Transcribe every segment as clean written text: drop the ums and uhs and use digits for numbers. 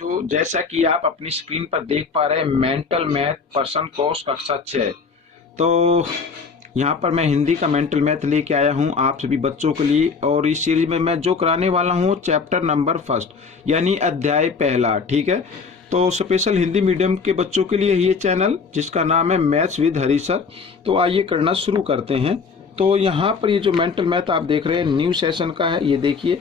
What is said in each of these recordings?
तो जैसा कि आप अपनी स्क्रीन पर देख पा रहे हैं, मेंटल मैथ पर्सन कोर्स कक्षा 6। तो यहाँ पर मैं हिंदी का मेंटल मैथ लेके आया हूँ आप सभी बच्चों के लिए। और इस सीरीज में मैं जो कराने वाला हूँ चैप्टर नंबर फर्स्ट यानी अध्याय पहला। ठीक है, तो स्पेशल हिंदी मीडियम के बच्चों के लिए ये चैनल जिसका नाम है मैथ्स विद हरी सर। तो आइए करना शुरू करते हैं। तो यहाँ पर ये जो मेंटल मैथ आप देख रहे हैं न्यू सेशन का है, ये देखिए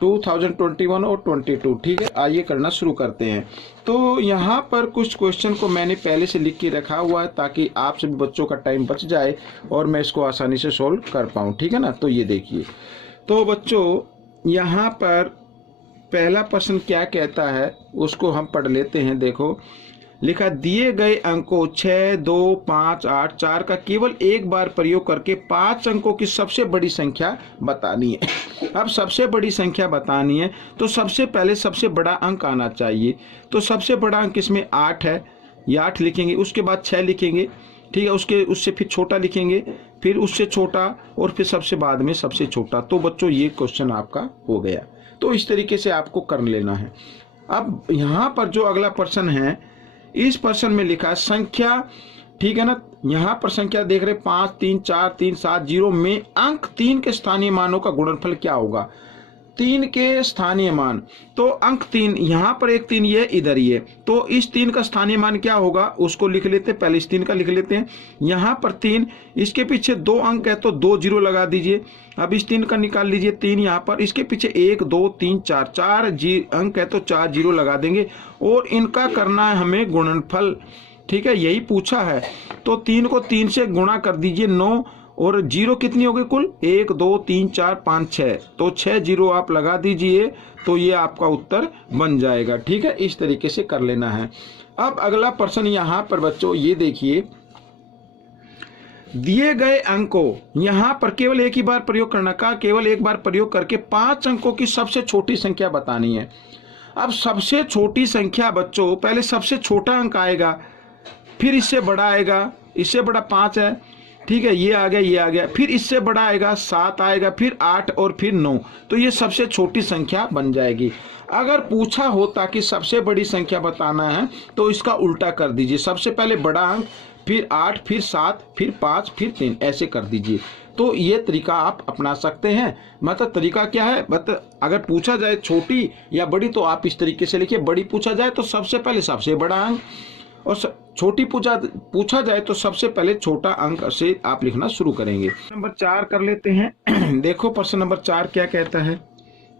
2021 और 22। ठीक है, आइए करना शुरू करते हैं। तो यहाँ पर कुछ क्वेश्चन को मैंने पहले से लिख के रखा हुआ है ताकि आप सभी बच्चों का टाइम बच जाए और मैं इसको आसानी से सॉल्व कर पाऊँ। ठीक है ना, तो ये देखिए। तो बच्चों यहाँ पर पहला प्रश्न क्या कहता है उसको हम पढ़ लेते हैं। देखो लिखा, दिए गए अंकों 6, 2, 5, 8, 4 का केवल एक बार प्रयोग करके 5 अंकों की सबसे बड़ी संख्या बतानी है। अब सबसे बड़ी संख्या बतानी है तो सबसे पहले सबसे बड़ा अंक आना चाहिए। तो सबसे बड़ा अंक इसमें 8 है, ये 8 लिखेंगे। उसके बाद 6 लिखेंगे, ठीक है, उससे फिर छोटा लिखेंगे, फिर उससे छोटा और फिर सबसे बाद में सबसे छोटा। तो बच्चों ये क्वेश्चन आपका हो गया। तो इस तरीके से आपको कर लेना है। अब यहाँ पर जो अगला प्रश्न है, इस प्रश्न में लिखा है संख्या, ठीक है ना, यहाँ पर संख्या देख रहे 5, 3, 4, 3, 7, 0 में अंक 3 के स्थानीय मानों का गुणनफल क्या होगा। 3 के स्थानीय मान, तो अंक 3 यहाँ पर एक 3 ये इधर ही है, तो इस 3 का स्थानीय मान क्या होगा उसको लिख लेते हैं। पहले इस 3 का लिख लेते हैं। यहाँ पर 3, इसके पीछे 2 अंक है तो 2 0 लगा दीजिए। अब इस 3 का निकाल लीजिए 3 यहाँ पर, इसके पीछे 1, 2, 3, 4 अंक है तो 4 0 लगा देंगे और इनका करना है हमें गुणनफल। ठीक है, यही पूछा है। तो 3 को 3 से गुणा कर दीजिए 9 और 0 कितनी हो गई कुल 1, 2, 3, 4, 5, 6, तो 6 0 आप लगा दीजिए तो ये आपका उत्तर बन जाएगा। ठीक है, इस तरीके से कर लेना है। अब अगला प्रश्न यहाँ पर बच्चों ये देखिए, दिए गए अंकों, यहाँ पर केवल एक ही बार प्रयोग करना का, केवल एक बार प्रयोग करके 5 अंकों की सबसे छोटी संख्या बतानी है। अब सबसे छोटी संख्या बच्चों, पहले सबसे छोटा अंक आएगा, फिर इससे बड़ा आएगा, इससे बड़ा 5 है, ठीक है, ये आ गया, ये आ गया, फिर इससे बड़ा आएगा 7 आएगा, फिर 8 और फिर 9, तो ये सबसे छोटी संख्या बन जाएगी। अगर पूछा होता कि सबसे बड़ी संख्या बताना है तो इसका उल्टा कर दीजिए, सबसे पहले बड़ा अंक, फिर 8, फिर 7, फिर 5, फिर 3, ऐसे कर दीजिए। तो ये तरीका आप अपना सकते हैं। मतलब तरीका क्या है, मतलब अगर पूछा जाए छोटी या बड़ी तो आप इस तरीके से लिखिए, बड़ी पूछा जाए तो सबसे पहले सबसे बड़ा अंक, और छोटी पूछा जाए तो सबसे पहले छोटा अंक से आप लिखना शुरू करेंगे। नंबर 4 कर लेते हैं। देखो प्रश्न नंबर 4 क्या कहता है।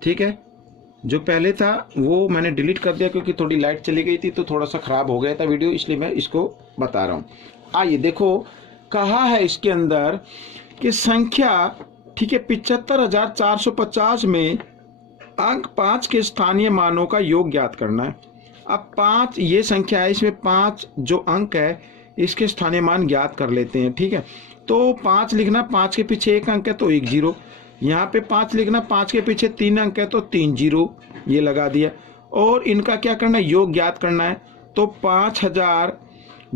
ठीक है, जो पहले था वो मैंने डिलीट कर दिया क्योंकि थोड़ी लाइट चली गई थी तो थोड़ा सा खराब हो गया था वीडियो, इसलिए मैं इसको बता रहा हूँ। आइए देखो, कहा है इसके अंदर कि संख्या, ठीक है, 75,450 में अंक 5 के स्थानीय मानों का योग ज्ञात करना है। अब 5 ये संख्या है, इसमें 5 जो अंक है इसके स्थानीय मान ज्ञात कर लेते हैं। ठीक है, तो 5 लिखना, 5 के पीछे 1 अंक है तो 1 0, यहाँ पे 5 लिखना, 5 के पीछे 3 अंक है तो 3 0, ये लगा दिया। और इनका क्या करना है, योग ज्ञात करना है। तो 5000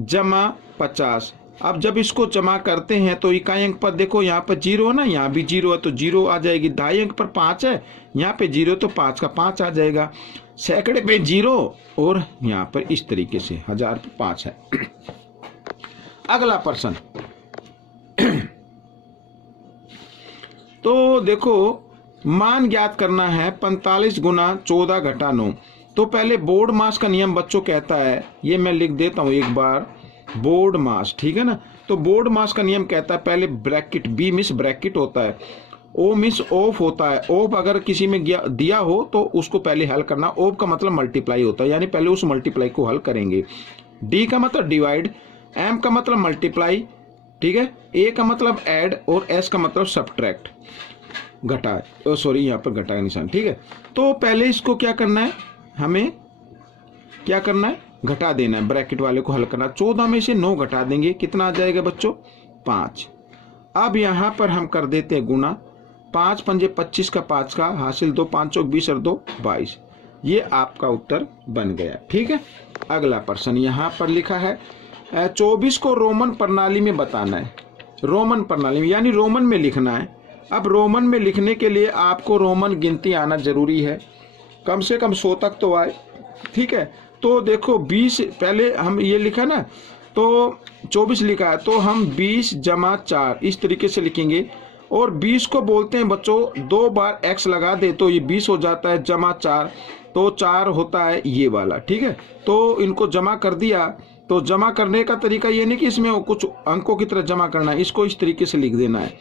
जमा 50। अब जब इसको जमा करते हैं तो इकाई अंक पर देखो, यहाँ पर 0 है ना, यहाँ भी 0 है तो 0 आ जाएगी। दहाई अंक पर 5 है, यहाँ पे 0 तो 5 का 5 आ जाएगा। सैकड़े पे 0 और यहाँ पर इस तरीके से 1000 पे 5 है। अगला प्रश्न तो देखो, मान ज्ञात करना है 45 गुना 14 घटा 9। तो पहले बोर्ड मास का नियम बच्चों कहता है, ये मैं लिख देता हूं एक बार, बोर्ड मास, ठीक है ना। तो बोर्ड मास का नियम कहता है पहले ब्रैकेट, बी मिस ब्रैकेट होता है, ओ मिस ऑफ होता है। ऑफ अगर किसी में दिया हो तो उसको पहले हल करना। ऑफ का मतलब मल्टीप्लाई होता है, यानी पहले उस मल्टीप्लाई को हल करेंगे। डी का मतलब डिवाइड, एम का मतलब मल्टीप्लाई, ठीक है, ए का मतलब ऐड और एस का मतलब सब्ट्रैक्ट, घटा, सॉरी यहाँ पर घटा का निशान। ठीक है, तो पहले इसको क्या करना है, हमें क्या करना है, घटा देना है, ब्रैकेट वाले को हल करना। 14 में से 9 घटा देंगे, कितना आ जाएगा बच्चों, 5। अब यहाँ पर हम कर देते हैं गुना, 5 पंजे 25 का 5 का हासिल, 2 5 चौक 20 और 2 22, ये आपका उत्तर बन गया। ठीक है, अगला प्रश्न यहाँ पर लिखा है 24 को रोमन प्रणाली में बताना है। रोमन प्रणाली में यानी रोमन में लिखना है। अब रोमन में लिखने के लिए आपको रोमन गिनती आना जरूरी है, कम से कम 100 तक तो आए। ठीक है। तो देखो 20 पहले हम ये लिखा ना, तो 24 लिखा है, तो हम 20 जमा 4 इस तरीके से लिखेंगे। और 20 को बोलते हैं बच्चों, 2 बार x लगा दे तो ये 20 हो जाता है, जमा 4 तो 4 होता है ये वाला। ठीक है, तो इनको जमा कर दिया। तो जमा करने का तरीका ये नहीं कि इसमें कुछ अंकों की तरह जमा करना है, इसको इस तरीके से लिख देना है।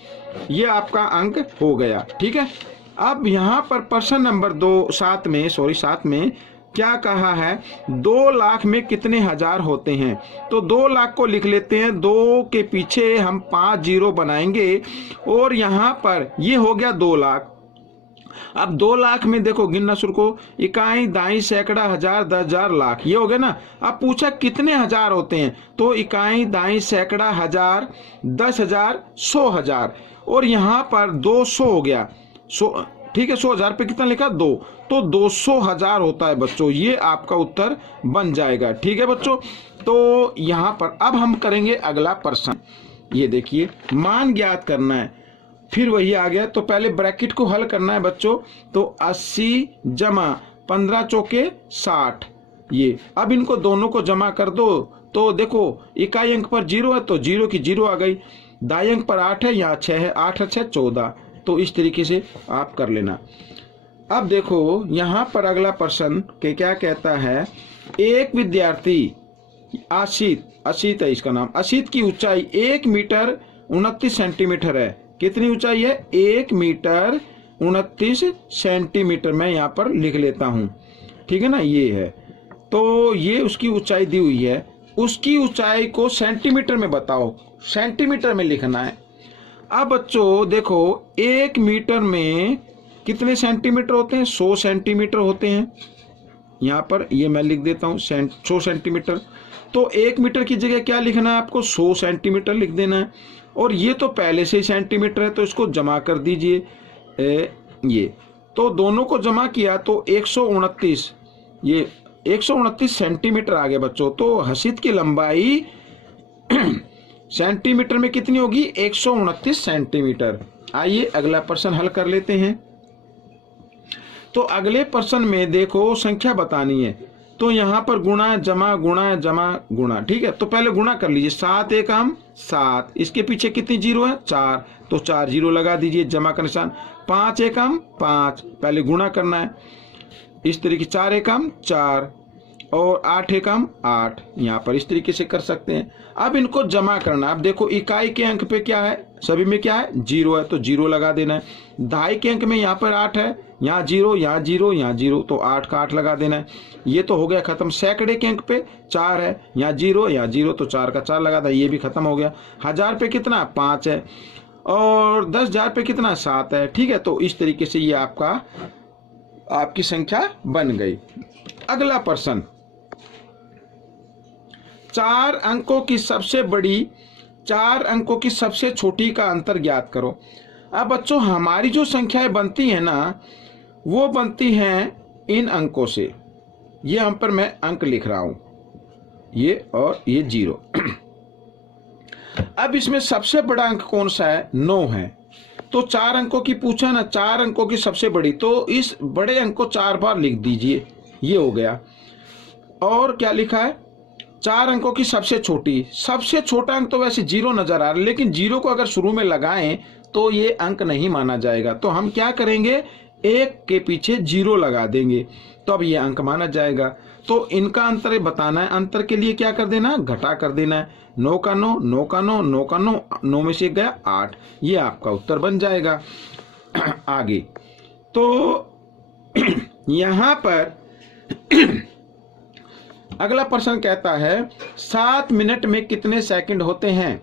ये आपका अंक हो गया। ठीक है, अब यहाँ पर प्रश्न नंबर 7 में क्या कहा है, 2 लाख में कितने हजार होते हैं। तो 2 लाख को लिख लेते हैं, 2 के पीछे हम 5 जीरो बनाएंगे और यहाँ पर ये हो गया 2 लाख। अब 2 लाख में देखो गिनना शुरू को, इकाई, दाई, सैकड़ा, हजार, 10,000, लाख, ये हो गया ना। अब पूछा कितने हजार होते हैं, तो इकाई, दाई, सैकड़ा, हजार, 10,000, 100,000 और यहाँ पर 200 हो गया। 100, ठीक है, 100,000 पे कितना लिखा 2, तो 200,000 होता है बच्चों। ये आपका उत्तर बन जाएगा। ठीक है बच्चों, तो यहाँ पर अब हम करेंगे अगला प्रश्न। ये देखिए, मान ज्ञात करना है, फिर वही आ गया। तो पहले ब्रैकेट को हल करना है बच्चों। तो 80 जमा 15 चौके 60, ये अब इनको दोनों को जमा कर दो। तो देखो इकाई अंक पर 0 है तो 0 की 0 आ गई, दाई अंक पर 8 है, यहाँ 6 है, 8 6 14। तो इस तरीके से आप कर लेना। अब देखो यहाँ पर अगला प्रश्न के क्या कहता है, एक विद्यार्थी असित है इसका नाम, असित की ऊंचाई 1 मीटर 29 सेंटीमीटर है। कितनी ऊंचाई है, 1 मीटर 29 सेंटीमीटर। मैं यहाँ पर लिख लेता हूँ, ठीक है ना, ये है। तो ये उसकी ऊंचाई दी हुई है, उसकी ऊंचाई को सेंटीमीटर में बताओ, सेंटीमीटर में लिखना है। अब बच्चों देखो 1 मीटर में कितने सेंटीमीटर होते हैं, 100 सेंटीमीटर होते हैं। यहाँ पर ये मैं लिख देता हूँ 100 सेंटीमीटर। तो 1 मीटर की जगह क्या लिखना है आपको, 100 सेंटीमीटर लिख देना है। और ये तो पहले से ही सेंटीमीटर है तो इसको जमा कर दीजिए। ये तो दोनों को जमा किया तो 129, ये 129 सेंटीमीटर आ गया बच्चों। तो हसित की लंबाई सेंटीमीटर में कितनी होगी, 129 सेंटीमीटर। आइए अगला प्रश्न हल कर लेते हैं। तो अगले प्रश्न में देखो संख्या बतानी है, तो यहाँ पर गुणा जमा गुणा जमा गुणा। ठीक है, तो पहले गुणा कर लीजिए, 7 एकम 7, इसके पीछे कितनी जीरो है, 4, तो 4 जीरो लगा दीजिए, जमा का निशान। 5 एकम 5, पहले गुणा करना है इस तरीके, 4 एकम 4 और 8 एकम 8, यहाँ पर इस तरीके से कर सकते हैं। अब इनको जमा करना। अब देखो इकाई के अंक पे क्या है, सभी में क्या है, 0 है तो 0 लगा देना है। दाई के अंक में यहाँ पर 8 है, यहाँ 0, यहाँ 0, यहाँ 0, तो 8 का 8 लगा देना है। ये तो हो गया खत्म। सैकड़े के अंक पे 4 है, यहाँ 0, यहाँ 0, तो 4 का 4 लगा था, ये भी खत्म हो गया। 1000 पे कितना 5 है और 10,000 पे कितना 7 है। ठीक है, तो इस तरीके से ये आपकी संख्या बन गई। अगला प्रश्न, 4 अंकों की सबसे बड़ी 4 अंकों की सबसे छोटी का अंतर ज्ञात करो। अब बच्चों हमारी जो संख्याएं बनती हैं ना, वो बनती हैं इन अंकों से। ये हम पर मैं अंक लिख रहा हूं, ये और ये 0। अब इसमें सबसे बड़ा अंक कौन सा है, 9 है। तो 4 अंकों की पूछा ना, 4 अंकों की सबसे बड़ी, तो इस बड़े अंक को 4 बार लिख दीजिए, ये हो गया। और क्या लिखा है, 4 अंकों की सबसे छोटी, सबसे छोटा अंक तो वैसे 0 नजर आ रहा है, लेकिन 0 को अगर शुरू में लगाएं तो ये अंक नहीं माना जाएगा। तो हम क्या करेंगे, 1 के पीछे 0 लगा देंगे, तो अब ये अंक माना जाएगा। तो इनका अंतर बताना है, अंतर के लिए क्या कर देना, घटा कर देना है। 9 का 9, 9 का 9, 9 का 9, 9 में से 1 गया 8, ये आपका उत्तर बन जाएगा। आगे तो यहां पर अगला प्रश्न कहता है 7 मिनट में कितने सेकंड होते हैं।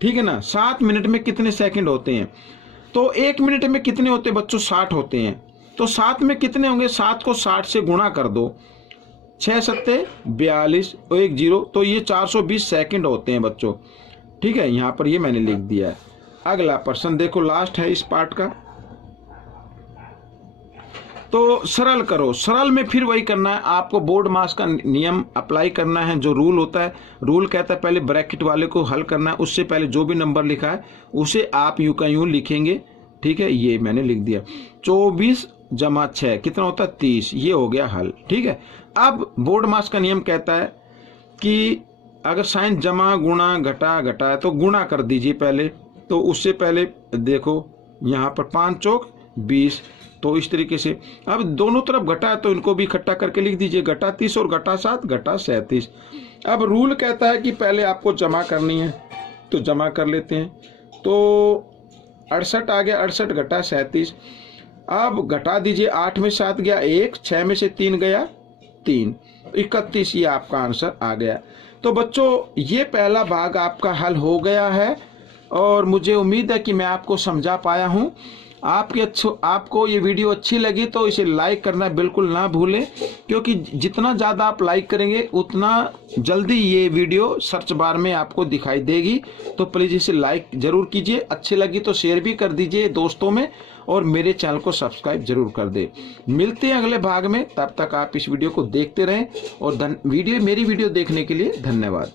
ठीक है ना, 7 मिनट में कितने सेकंड होते हैं। तो 1 मिनट में कितने होते हैं बच्चों, 60 होते हैं। तो 7 में कितने होंगे, 7 को 60 से गुणा कर दो, 6 सत्ते 42 और 1 0, तो ये 420 सेकंड होते हैं बच्चों। ठीक है, यहाँ पर ये मैंने लिख दिया है। अगला प्रश्न देखो, लास्ट है इस पार्ट का। तो सरल करो, सरल में फिर वही करना है आपको, बोर्ड मास का नियम अप्लाई करना है। जो रूल होता है, रूल कहता है पहले ब्रैकेट वाले को हल करना है, उससे पहले जो भी नंबर लिखा है उसे आप यूं का यूं लिखेंगे। ठीक है, ये मैंने लिख दिया। 24 जमा 6 कितना होता है, 30, ये हो गया हल। ठीक है, अब बोर्ड मास का नियम कहता है कि अगर साइन जमा गुणा घटा घटा है तो गुणा कर दीजिए पहले। तो उससे पहले देखो यहाँ पर 5 चौक 20, तो इस तरीके से। अब दोनों तरफ घटा है तो इनको भी इकट्ठा करके लिख दीजिए, घटा 30 और घटा 7 घटा 37। अब रूल कहता है कि पहले आपको जमा करनी है, तो जमा कर लेते हैं। तो 68 आ गया, 68 घटा 37। अब घटा दीजिए, 8 में 7 गया 1, 6 में से 3 गया 3, 31, ये आपका आंसर आ गया। तो बच्चों ये पहला भाग आपका हल हो गया है और मुझे उम्मीद है कि मैं आपको समझा पाया हूँ। आपको ये वीडियो अच्छी लगी तो इसे लाइक करना बिल्कुल ना भूलें, क्योंकि जितना ज़्यादा आप लाइक करेंगे उतना जल्दी ये वीडियो सर्च बार में आपको दिखाई देगी। तो प्लीज़ इसे लाइक ज़रूर कीजिए, अच्छी लगी तो शेयर भी कर दीजिए दोस्तों में, और मेरे चैनल को सब्सक्राइब जरूर कर दे। मिलते हैं अगले भाग में, तब तक आप इस वीडियो को देखते रहें और मेरी वीडियो देखने के लिए धन्यवाद।